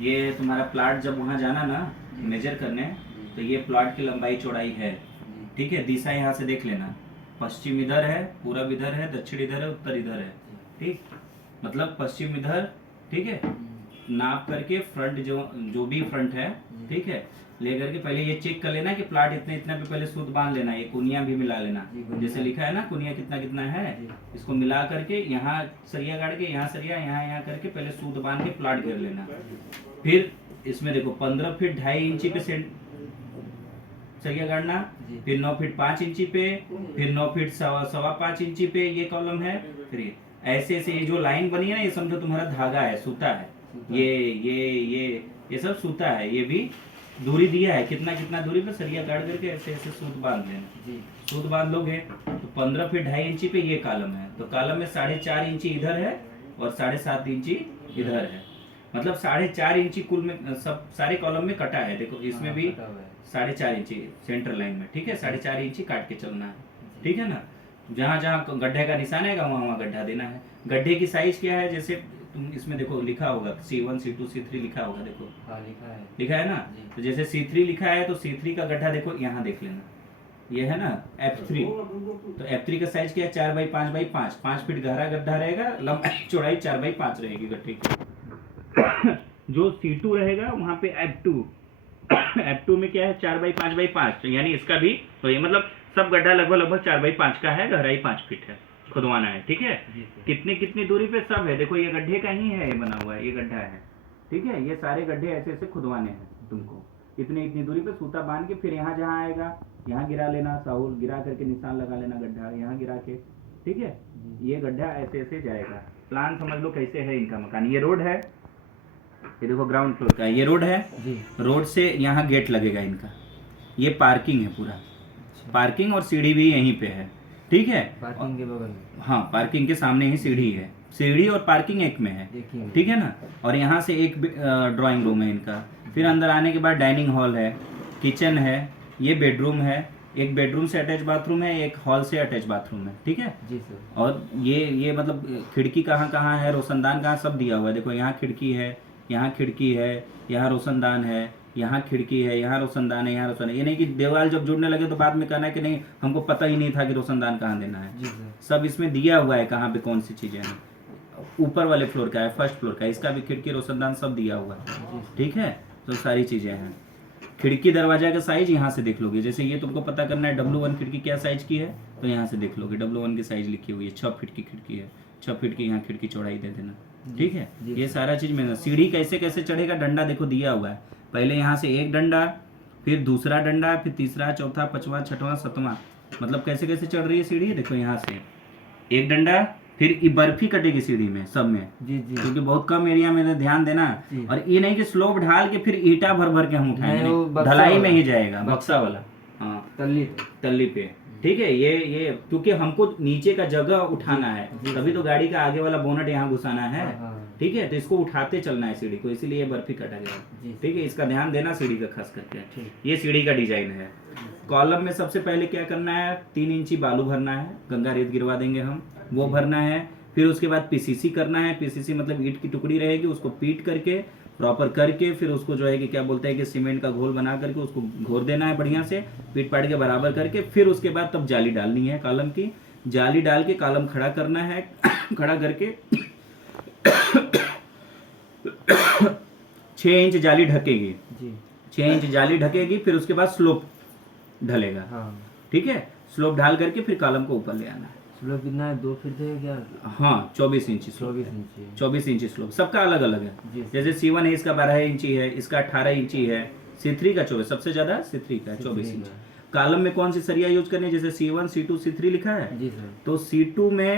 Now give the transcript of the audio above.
ये तुम्हारा प्लाट जब वहाँ जाना ना मेजर करने, तो ये प्लाट की लंबाई चौड़ाई है, ठीक है। दिशा यहाँ से देख लेना, पश्चिम इधर है, पूरब इधर है, दक्षिण इधर है, उत्तर इधर है, ठीक। मतलब पश्चिम इधर, ठीक है। नाप करके फ्रंट जो जो भी फ्रंट है, ठीक है, ले करके पहले ये चेक कर लेना कि प्लाट इतने इतना पे पहले सूत बांध लेना, ये कुनिया भी मिला लेना, जैसे लिखा है ना कुनिया कितना कितना है, इसको मिला करके यहाँ सरिया गाड़ के यहाँ सरिया यहाँ करके पहले सूत बांध के प्लाट घेर लेना। फिर इसमें देखो 15 फीट 2.5 इंची पे सरिया गाड़ना, फिर 9 फीट 5 इंची पे, फिर 9 फीट सवा 5 इंची पे ये कॉलम है। फिर ऐसे ऐसे ये जो लाइन बनी है ना, ये समझो तुम्हारा धागा है, सूता है, ये सब सूता है। ये भी दूरी दिया है, कितना कितना दूरी पे सरिया काट करके ऐसे ऐसे सूत बांध लेना। सूत बांध लोगे तो 15 फीट 2.5 इंची पे ये कॉलम है, तो कॉलम में 4.5 इंची इधर है और 7.5 इंची इधर है, मतलब 4.5 इंची कुल में सब सारे कॉलम में कटा है। देखो इसमें भी 4.5 इंची सेंटर लाइन में, ठीक है, 4.5 इंची काट के चलना है, ठीक है ना। जहाँ जहाँ गड्ढे का निशान आएगा वहाँ वहाँ गड्ढा देना है। गड्ढे की साइज क्या है, जैसे तुम इसमें देखो लिखा होगा C1 C2 C3 लिखा होगा, देखो लिखा है ना। तो जैसे C3 लिखा है तो C3 का गड्ढा देखो यहाँ देख लेना, ये है ना F3, तो F3 का साइज क्या है 4x5x5, 5 फीट गहरा गड्ढा रहेगा, लंबाई चौड़ाई 4x5 रहेगी गड्ढे की। जो C2 रहेगा वहाँ पे F2 में क्या है 4x5x5, यानी इसका भी तो ये मतलब सब गड्ढा लगभग 4x5 का है, गहराई 5 फीट है, खुदवाना है, ठीक है। कितनी कितनी दूरी पे सब है, देखो ये गड्ढे का ही है, ये बना हुआ है, ये गड्ढा है, ठीक है। ये सारे गड्ढे ऐसे ऐसे खुदवाने हैं तुमको, इतनी इतनी दूरी पे सूता बांध के फिर यहाँ जहाँ आएगा यहाँ गिरा लेना, साहुल गिरा करके निशान लगा लेना, गड्ढा यहाँ गिरा के, ठीक है। ये गड्ढा ऐसे ऐसे जाएगा। प्लान समझ लो कैसे है इनका मकान। ये रोड है, ये देखो ग्राउंड फ्लोर का ये रोड है, रोड से यहाँ गेट लगेगा इनका। ये पार्किंग है पूरा, पार्किंग और सीढ़ी भी यहीं पे है, ठीक है। पार्किंग के बगल में, हाँ पार्किंग के सामने ही सीढ़ी है, सीढ़ी और पार्किंग एक में है, ठीक है ना। और यहाँ से एक ड्राइंग रूम है इनका, फिर अंदर आने के बाद डाइनिंग हॉल है, किचन है, ये बेडरूम है, एक बेडरूम से अटैच बाथरूम है, एक हॉल से अटैच बाथरूम है, ठीक है जी सर। और ये मतलब खिड़की कहाँ कहाँ है, रोशनदान कहाँ, सब दिया हुआ है। देखो यहाँ खिड़की है, यहाँ खिड़की है, यहाँ रोशनदान है, यहाँ खिड़की है, यहाँ रोशनदान है, यहाँ रोशन है। ये नहीं कि दीवार जब जुड़ने लगे तो बाद में कहना है कि नहीं हमको पता ही नहीं था कि रोशनदान कहाँ देना है। सब इसमें दिया हुआ है कहाँ पे कौन सी चीज़ें हैं। ऊपर वाले फ्लोर का है, फर्स्ट फ्लोर का, इसका भी खिड़की रोशनदान सब दिया हुआ है, ठीक है। तो सारी चीज़ें हैं। खिड़की दरवाजा का साइज यहाँ से देख लोगे, जैसे ये तुमको पता करना है W1 खिड़की क्या साइज की है, तो यहाँ से देख लोगे W1 की साइज लिखी हुई है, 6 फीट की खिड़की है, 6 फीट की यहाँ खिड़की चौड़ाई दे देना, ठीक है। ये सारा चीज़ में सीढ़ी कैसे कैसे चढ़ेगा, डंडा देखो दिया हुआ है, पहले यहाँ से एक डंडा, फिर दूसरा डंडा, फिर तीसरा, चौथा, पांचवा, छठवां, सातवां, मतलब कैसे कैसे चढ़ रही है सीढ़ी। देखो यहाँ से एक डंडा, फिर बर्फी कटेगी सीढ़ी में सब में, क्योंकि बहुत कम एरिया में ध्यान देना। और ये नहीं कि स्लोप ढाल के फिर ईटा भर भर के हम उठाएंगे, ढलाई में ही जाएगा, बक्सा वाला, हाँ तल्ली पे, ठीक है। ये क्योंकि हमको नीचे का जगह उठाना है, तभी तो गाड़ी का आगे वाला बोनट यहाँ घुसाना है, ठीक है। तो इसको उठाते चलना है सीढ़ी को, इसीलिए बर्फी कटा गया, ठीक है। इसका ध्यान देना सीढ़ी का खास करके। ये सीढ़ी का डिजाइन है। कॉलम में सबसे पहले क्या करना है, 3 इंची बालू भरना है, गंगा रेत गिरवा देंगे हम, वो भरना है। फिर उसके बाद पीसीसी करना है, पीसीसी मतलब ईंट की टुकड़ी रहेगी, उसको पीट करके प्रॉपर करके फिर उसको जो है कि क्या बोलते हैं कि सीमेंट का घोल बना करके उसको घोर देना है बढ़िया से, पीट पाट के बराबर करके। फिर उसके बाद तब जाली डालनी है, कॉलम की जाली डाल के कॉलम खड़ा करना है। खड़ा करके 6 इंच जाली ढकेगी, 6 इंच जाली ढकेगी, फिर उसके बाद स्लोप ढलेगा, ठीक है। स्लोप ढाल करके फिर कॉलम को ऊपर ले आना है। स्लोप कितना है, 2 फीट है क्या? हाँ 24 इंची स्लोप, 24 इंची स्लोप, सबका अलग अलग है। जैसे C1 है इसका 12 इंची है, इसका 18 इंची है, C3 का 24, सबसे ज्यादा C3 का 24 इंची। कॉलम में कौन सी सरिया यूज करनी है, जैसे C1 C2 C3 लिखा है, तो C2 में